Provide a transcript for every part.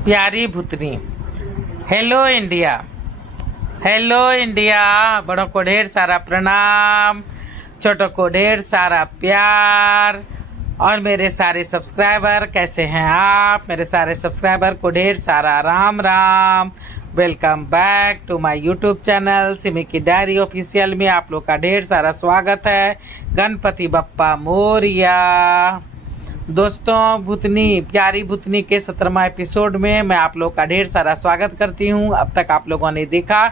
प्यारी भूतनी। Hello India, hello India. बड़ों को ढेर सारा प्रणाम, छोटों को ढेर सारा प्यार। और मेरे सारे सब्सक्राइबर कैसे हैं आप? मेरे सारे सब्सक्राइबर को ढेर सारा Ram Ram. Welcome back to my YouTube channel Simi की डायरी ऑफिशियल में आप लोग का ढेर सारा स्वागत है। गणपति बप्पा मोरिया। दोस्तों, भूतनी प्यारी भूतनी के 17वां एपिसोड में मैं आप लोग का ढेर सारा स्वागत करती हूं। अब तक आप लोगों ने देखा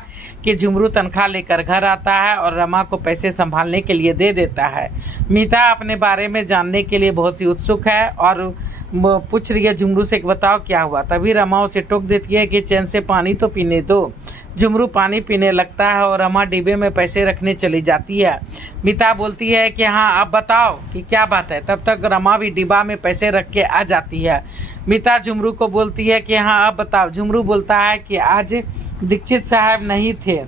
कि झुमरू तनख्वाह लेकर घर आता है और रमा को पैसे संभालने के लिए दे देता है। मीता अपने बारे में जानने के लिए बहुत ही उत्सुक है और पूछ रही है झुमरू से कि बताओ क्या हुआ। तभी रमा उसे टोक देती है कि चैन से पानी तो पीने दो। झुमरू पानी पीने लगता है और रमा डिब्बे में पैसे रखने चली जाती है। मीता बोलती है कि हाँ अब बताओ कि क्या बात है। तब तक रमा भी डिब्बा में पैसे रख के आ जाती है। मीता झुमरू को बोलती है कि हाँ अब बताओ। झुमरू बोलता है कि आज दीक्षित साहब नहीं थे।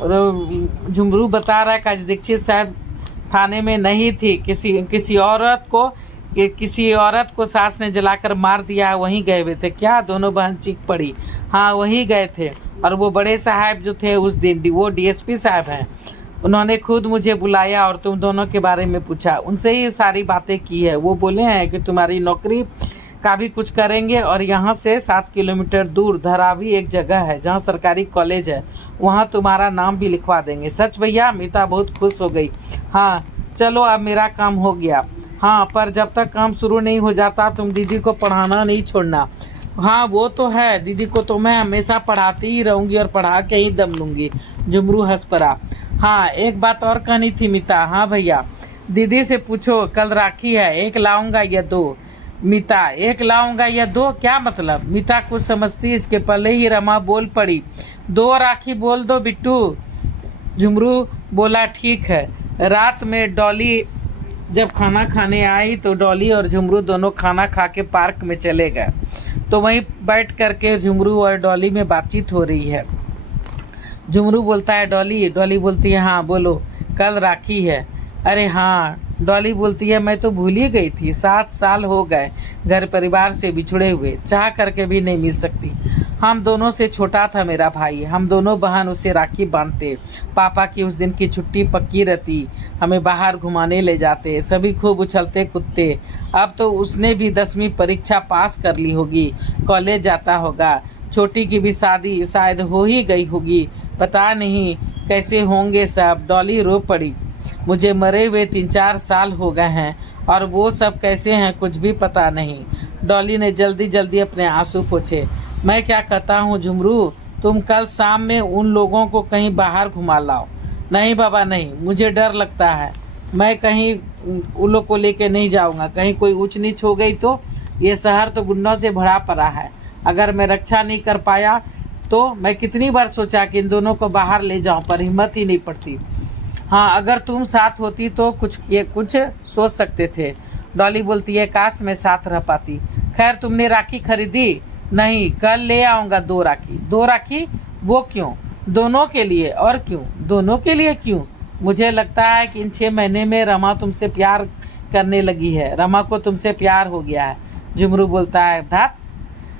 और झुमरू बता रहा है कि आज दीक्षित साहब थाने में नहीं थी। किसी औरत को सास ने जलाकर मार दिया, वहीं गए हुए थे। क्या? दोनों बहन चीख पड़ी। हाँ वहीं गए थे। और वो बड़े साहब जो थे उस दिन वो डीएसपी साहब हैं। उन्होंने खुद मुझे बुलाया और तुम दोनों के बारे में पूछा। उनसे ही सारी बातें की है। वो बोले हैं कि तुम्हारी नौकरी का भी कुछ करेंगे और यहाँ से 7 किलोमीटर दूर धरावी एक जगह है जहाँ सरकारी कॉलेज है, वहाँ तुम्हारा नाम भी लिखवा देंगे। सच भैया? मीता बहुत खुश हो गई। हाँ चलो अब मेरा काम हो गया। हाँ पर जब तक काम शुरू नहीं हो जाता तुम दीदी को पढ़ाना नहीं छोड़ना। हाँ वो तो है, दीदी को तो मैं हमेशा पढ़ाती ही रहूँगी और पढ़ा के ही दम लूँगी। झुमरू हंस पड़ा। हाँ एक बात और कहनी थी मीता। हाँ भैया। दीदी से पूछो कल राखी है, एक लाऊंगा या दो। मीता एक लाऊंगा या दो क्या मतलब? मीता कुछ समझती इसके पहले ही रमा बोल पड़ी। 2 राखी बोल दो बिट्टू। झुमरू बोला ठीक है। रात में डॉली जब खाना खाने आई तो डॉली और झुमरू दोनों खाना खा के पार्क में चले गए। तो वहीं बैठ करके झुमरू और डॉली में बातचीत हो रही है। झुमरू बोलता है डॉली बोलती है हाँ बोलो कल राखी है। अरे हाँ। डॉली बोलती है मैं तो भूल ही गई थी, 7 साल हो गए घर परिवार से बिछुड़े हुए, चाह करके भी नहीं मिल सकती। हम दोनों से छोटा था मेरा भाई, हम दोनों बहन उसे राखी बांधते। पापा की उस दिन की छुट्टी पक्की रहती, हमें बाहर घुमाने ले जाते, सभी खूब उछलते कूदते। अब तो उसने भी 10वीं परीक्षा पास कर ली होगी, कॉलेज जाता होगा। छोटी की भी शादी शायद हो ही गई होगी, पता नहीं कैसे होंगे सब। डॉली रो पड़ी। मुझे मरे हुए 3-4 साल हो गए हैं और वो सब कैसे हैं कुछ भी पता नहीं। डॉली ने जल्दी जल्दी अपने आंसू पोंछे। मैं क्या कहता हूँ झुमरू, तुम कल शाम में उन लोगों को कहीं बाहर घुमा लाओ। नहीं बाबा नहीं, मुझे डर लगता है। मैं कहीं उन लोग को लेके नहीं जाऊँगा, कहीं कोई ऊंच नीच हो गई तो। ये शहर तो गुंडों से भरा पड़ा है। अगर मैं रक्षा नहीं कर पाया तो मैं कितनी बार सोचा कि इन दोनों को बाहर ले जाऊं पर हिम्मत ही नहीं पड़ती। हाँ अगर तुम साथ होती तो कुछ सोच सकते थे। डॉली बोलती है काश मैं साथ रह पाती। खैर तुमने राखी खरीदी? नहीं, कल ले आऊँगा 2 राखी। 2 राखी? वो क्यों? दोनों के लिए। और क्यों दोनों के लिए क्यों? मुझे लगता है कि इन 6 महीने में रमा तुमसे प्यार करने लगी है। रमा को तुमसे प्यार हो गया है। झुमरू बोलता है धात।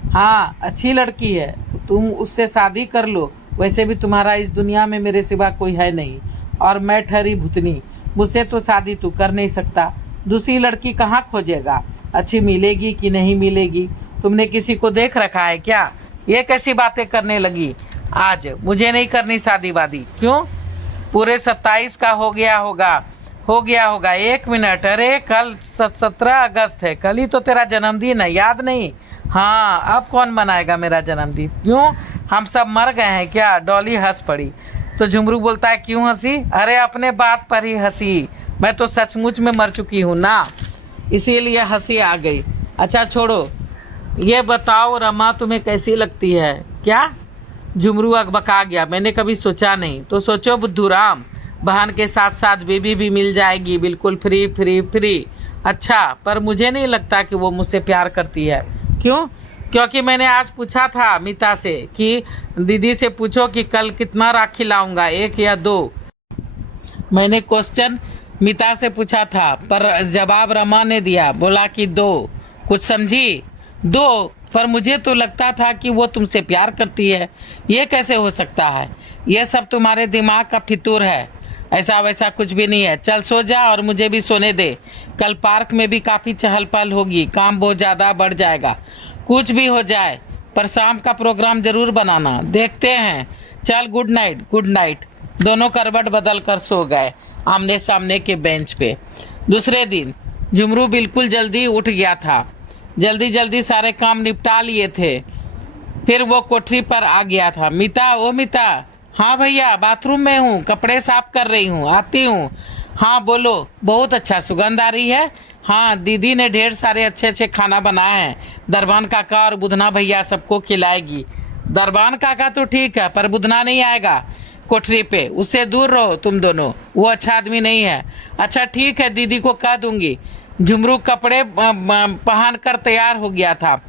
हाँ अच्छी लड़की है, तुम उससे शादी कर लो। वैसे भी तुम्हारा इस दुनिया में मेरे सिवा कोई है नहीं। और मैं ठहरी भूतनी, मुझसे तो शादी तू कर नहीं सकता। दूसरी लड़की कहाँ खोजेगा? अच्छी मिलेगी कि नहीं मिलेगी? तुमने किसी को देख रखा है क्या? ये कैसी बातें करने लगी आज? मुझे नहीं करनी शादी वादी। क्यों? पूरे 27 का हो गया होगा। 1 मिनट। अरे कल 17 अगस्त है, कल ही तो तेरा जन्मदिन है, याद नहीं? हाँ अब कौन मनाएगा मेरा जन्मदिन? क्यों हम सब मर गए हैं क्या? डॉली हंस पड़ी। तो झुमरू बोलता है क्यों हंसी? अरे अपने बात पर ही हंसी। मैं तो सचमुच में मर चुकी हूँ ना, इसीलिए हंसी आ गई। अच्छा छोड़ो, ये बताओ रमा तुम्हें कैसी लगती है? क्या? झुमरू अकबका गया। मैंने कभी सोचा नहीं। तो सोचो बुद्धूराम, बहन के साथ साथ बेबी भी मिल जाएगी, बिल्कुल फ्री फ्री फ्री। अच्छा पर मुझे नहीं लगता कि वो मुझसे प्यार करती है। क्यों? क्योंकि मैंने आज पूछा था मीता से कि दीदी से पूछो कि कल कितना राखी लाऊंगा, 1 या 2। मैंने क्वेश्चन मीता से पूछा था पर जवाब रमा ने दिया, बोला कि 2। कुछ समझी? दो, पर मुझे तो लगता था कि वो तुमसे प्यार करती है। ये कैसे हो सकता है? ये सब तुम्हारे दिमाग का फितूर है। ऐसा वैसा कुछ भी नहीं है। चल सो जा और मुझे भी सोने दे। कल पार्क में भी काफ़ी चहल पहल होगी, काम बहुत ज़्यादा बढ़ जाएगा। कुछ भी हो जाए, पर शाम का प्रोग्राम जरूर बनाना, देखते हैं। चल गुड नाइट। Good night. दोनों करवट बदल कर सो गए आमने सामने के बेंच पे। दूसरे दिन झुमरू बिल्कुल जल्दी उठ गया था। जल्दी जल्दी सारे काम निपटा लिए थे। फिर वो कोठरी पर आ गया था। मीता, ओ मीता। हाँ भैया, बाथरूम में हूँ, कपड़े साफ कर रही हूँ, आती हूँ। हाँ बोलो। बहुत अच्छा सुगंध आ रही है। हाँ, दीदी ने ढेर सारे अच्छे अच्छे खाना बनाए हैं। दरबान काका और बुधना भैया सबको खिलाएगी। दरबान काका तो ठीक है, पर बुधना नहीं आएगा कोठरी पे। उससे दूर रहो तुम दोनों, वो अच्छा आदमी नहीं है। अच्छा ठीक है, दीदी को कह दूंगी। झुमरू कपड़े पहन कर तैयार हो गया था।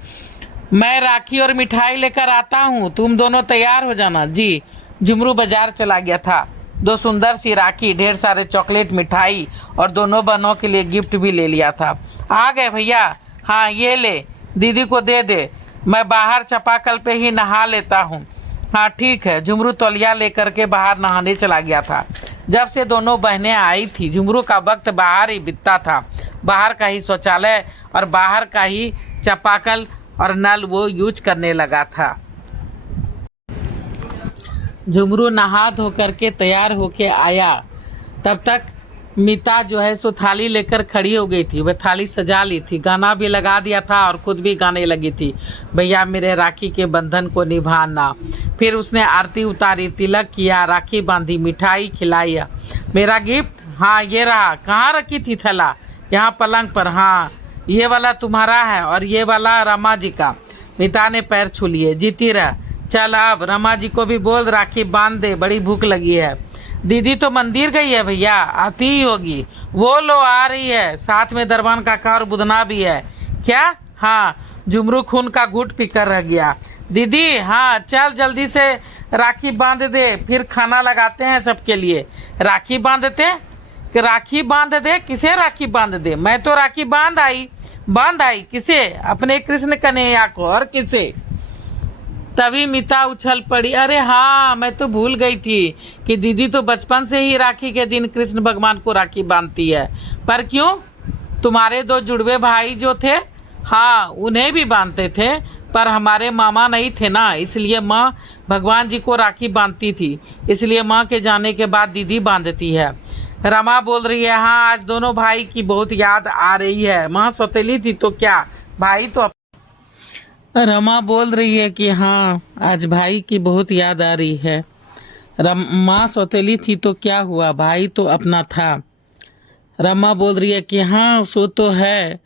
मैं राखी और मिठाई लेकर आता हूँ, तुम दोनों तैयार हो जाना। जी। झुमरू बाजार चला गया था। दो सुंदर सी राखी, ढेर सारे चॉकलेट, मिठाई और दोनों बहनों के लिए गिफ्ट भी ले लिया था। आ गए भैया? हाँ ये ले, दीदी को दे दे, मैं बाहर चापाकल पे ही नहा लेता हूँ। हाँ ठीक है। झुमरू तौलिया लेकर के बाहर नहाने चला गया था। जब से दोनों बहनें आई थी, झुमरू का वक्त बाहर ही बीतता था। बाहर का ही शौचालय और बाहर का ही चापाकल और नल वो यूज करने लगा था। झुमरू नहा धो करके तैयार होके आया, तब तक मीता जो है सो थाली लेकर खड़ी हो गई थी। वह थाली सजा ली थी, गाना भी लगा दिया था और खुद भी गाने लगी थी, भैया मेरे राखी के बंधन को निभाना। फिर उसने आरती उतारी, तिलक किया, राखी बांधी, मिठाई खिलाई। मेरा गिफ्ट? हाँ ये रहा। कहाँ रखी थी थैला? यहाँ पलंग पर। हाँ ये वाला तुम्हारा है और ये वाला रमा जी का। मीता ने पैर छू लिए। जीती रह। चल अब रमा जी को भी बोल राखी बांध दे, बड़ी भूख लगी है। दीदी तो मंदिर गई है भैया, आती ही होगी। वो लो आ रही है, साथ में दरबान काका और बुधना भी है। क्या? हाँ। झुमरू खून का घूंट पीकर रह गया। दीदी हाँ चल जल्दी से राखी बांध दे, फिर खाना लगाते हैं सबके लिए। राखी बांधते कि राखी बांध दे? किसे राखी बांध दे? मैं तो राखी बांध आई। किसे? अपने कृष्ण कन्हैया को। और किसे? तभी मीता उछल पड़ी। अरे हाँ, मैं तो भूल गई थी कि दीदी तो बचपन से ही राखी के दिन कृष्ण भगवान को राखी बांधती है। पर क्यों? तुम्हारे दो जुड़वे भाई जो थे, हाँ उन्हें भी बांधते थे, पर हमारे मामा नहीं थे ना, इसलिए माँ भगवान जी को राखी बांधती थी। इसलिए माँ के जाने के बाद दीदी बांधती है। रमा बोल रही है, हाँ आज दोनों भाई की बहुत याद आ रही है। माँ सौतेली थी तो क्या, भाई तो। रमा बोल रही है कि हाँ आज भाई की बहुत याद आ रही है। माँ सौतेली थी तो क्या हुआ, भाई तो अपना था। रमा बोल रही है कि हाँ सो तो है,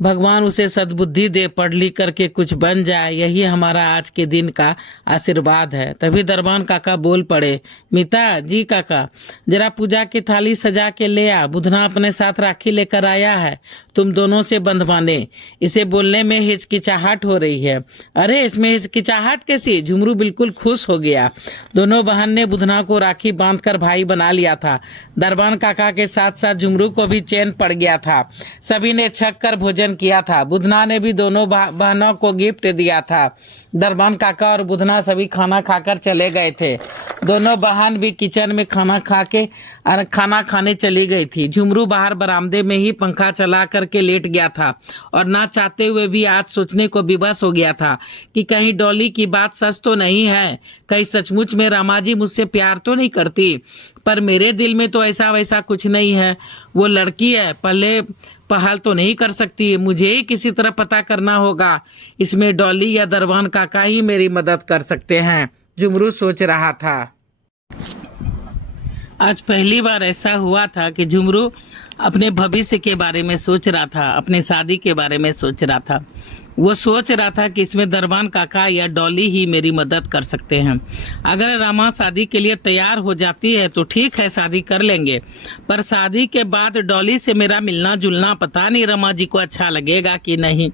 भगवान उसे सद्बुद्धि दे, पढ़ लिख करके कुछ बन जाए, यही हमारा आज के दिन का आशीर्वाद है। तभी दरबान काका बोल पड़े, मीता जी काका जरा पूजा की थाली सजा के ले आ, बुधना अपने साथ राखी लेकर आया है, तुम दोनों से बंधवाने। इसे बोलने में हिचकिचाहट हो रही है। अरे इसमें हिचकिचाहट कैसी? झुमरू बिल्कुल खुश हो गया। दोनों बहन ने बुधना को राखी बांधकर भाई बना लिया था। दरबान काका के साथ साथ झुमरू को भी चैन पड़ गया था। सभी ने छक कर भोजन किया था। बुधना ने भी दोनों बहनों को गिफ्ट दिया था। दरबान काका और बुधना सभी खाना खाकर चले गए थे। दोनों बहन भी किचन में खाना खाने चली गई थी। झुमरू बाहर बरामदे में ही पंखा चला करके लेट गया था और ना चाहते हुए भी आज सोचने को विवश हो गया था कि कहीं डॉली की बात सच तो नहीं है, कहीं सचमुच में रमा जी मुझसे प्यार तो नहीं करती। पर मेरे दिल में तो ऐसा वैसा कुछ नहीं है। वो लड़की है, पहले पहल तो नहीं कर सकती, मुझे ही किसी तरह पता करना होगा। इसमें डॉली या दरबान काका ही मेरी मदद कर सकते हैं, झुमरू सोच रहा था। आज पहली बार ऐसा हुआ था कि झुमरू अपने भविष्य के बारे में सोच रहा था, अपने शादी के बारे में सोच रहा था। वो सोच रहा था कि इसमें दरबान काका या डॉली ही मेरी मदद कर सकते हैं। अगर रमा शादी के लिए तैयार हो जाती है तो ठीक है, शादी कर लेंगे, पर शादी के बाद डॉली से मेरा मिलना जुलना पता नहीं रमा जी को अच्छा लगेगा कि नहीं।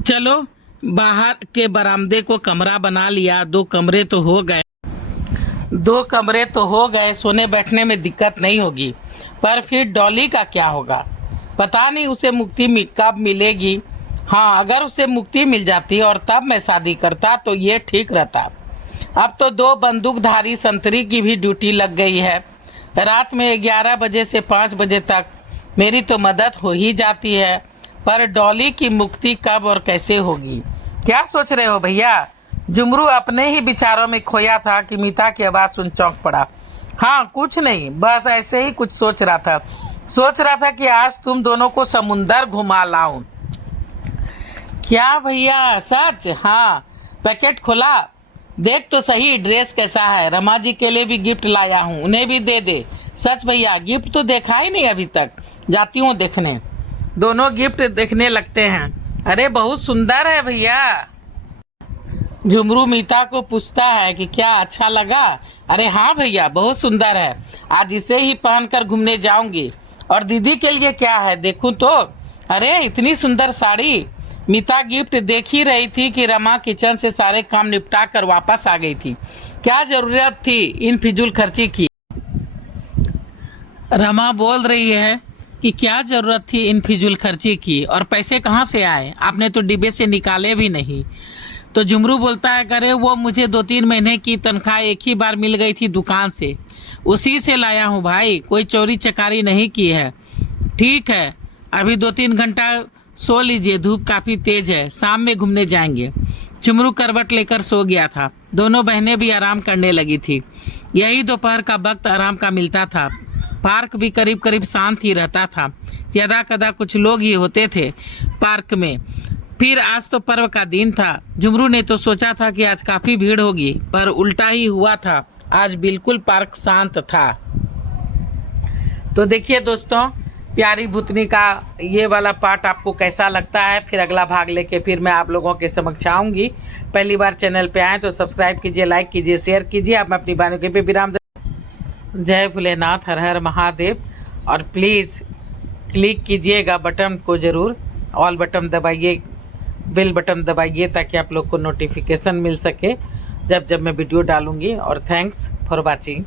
चलो बाहर के बरामदे को कमरा बना लिया। 2 कमरे तो हो गए, सोने बैठने में दिक्कत नहीं होगी। पर फिर डॉली का क्या होगा? पता नहीं उसे मुक्ति कब मिलेगी। हाँ, अगर उसे मुक्ति मिल जाती और तब मैं शादी करता तो ये ठीक रहता। अब तो 2 बंदूकधारी संतरी की भी ड्यूटी लग गई है। रात में 11 बजे से 5 बजे तक मेरी तो मदद हो ही जाती है, पर डॉली की मुक्ति कब और कैसे होगी? क्या सोच रहे हो भैया? जुमरू अपने ही विचारों में खोया था कि मीता की आवाज़ सुन चौंक पड़ा। हाँ, कुछ नहीं, बस ऐसे ही कुछ सोच रहा था कि आज तुम दोनों को समुंदर घुमा लाऊं। क्या भैया, सच? हाँ, पैकेट खोला, देख तो सही ड्रेस कैसा है। रमा जी के लिए भी गिफ्ट लाया हूँ, उन्हें भी दे दे। सच भैया, गिफ्ट तो देखा ही नहीं अभी तक, जाती हूँ देखने। दोनों गिफ्ट देखने लगते हैं। अरे बहुत सुंदर है भैया। झुमरू मीता को पूछता है कि क्या अच्छा लगा? अरे हाँ भैया, बहुत सुंदर है, आज इसे ही पहनकर घूमने जाऊंगी। और दीदी के लिए क्या है, देखूं तो? अरे इतनी सुंदर साड़ी। मीता गिफ्ट देख ही रही थी कि रमा किचन से सारे काम निपटा कर वापस आ गई थी। क्या जरूरत थी इन फिजूल खर्ची की? रमा बोल रही है कि क्या जरूरत थी इन फिजूल खर्ची की, और पैसे कहाँ से आए? आपने तो डिब्बे से निकाले भी नहीं। तो झुमरू बोलता है, करे वो मुझे 2-3 महीने की तनख्वाह एक ही बार मिल गई थी दुकान से, उसी से लाया हूँ भाई, कोई चोरी चकारी नहीं की है। ठीक है, अभी 2-3 घंटा सो लीजिए, धूप काफ़ी तेज है, शाम में घूमने जाएंगे। झुमरू करवट लेकर सो गया था। दोनों बहनें भी आराम करने लगी थी। यही दोपहर का वक्त आराम का मिलता था। पार्क भी करीब करीब शांत ही रहता था। यदा कदा कुछ लोग ही होते थे पार्क में। फिर आज तो पर्व का दिन था। झुमरू ने तो सोचा था कि आज काफ़ी भीड़ होगी, पर उल्टा ही हुआ था। आज बिल्कुल पार्क शांत था। तो देखिए दोस्तों, प्यारी भूतनी का ये वाला पार्ट आपको कैसा लगता है? फिर अगला भाग लेके फिर मैं आप लोगों के समक्ष आऊँगी। पहली बार चैनल पे आए तो सब्सक्राइब कीजिए, लाइक कीजिए, शेयर कीजिए। आप अपनी बहनों के पे विराम। जय भोलेनाथ, हर हर महादेव। और प्लीज़ क्लिक कीजिएगा बटन को ज़रूर, ऑल बटन दबाइए, बेल बटन दबाइए, ताकि आप लोग को नोटिफिकेशन मिल सके जब जब मैं वीडियो डालूंगी। और थैंक्स फॉर वाचिंग।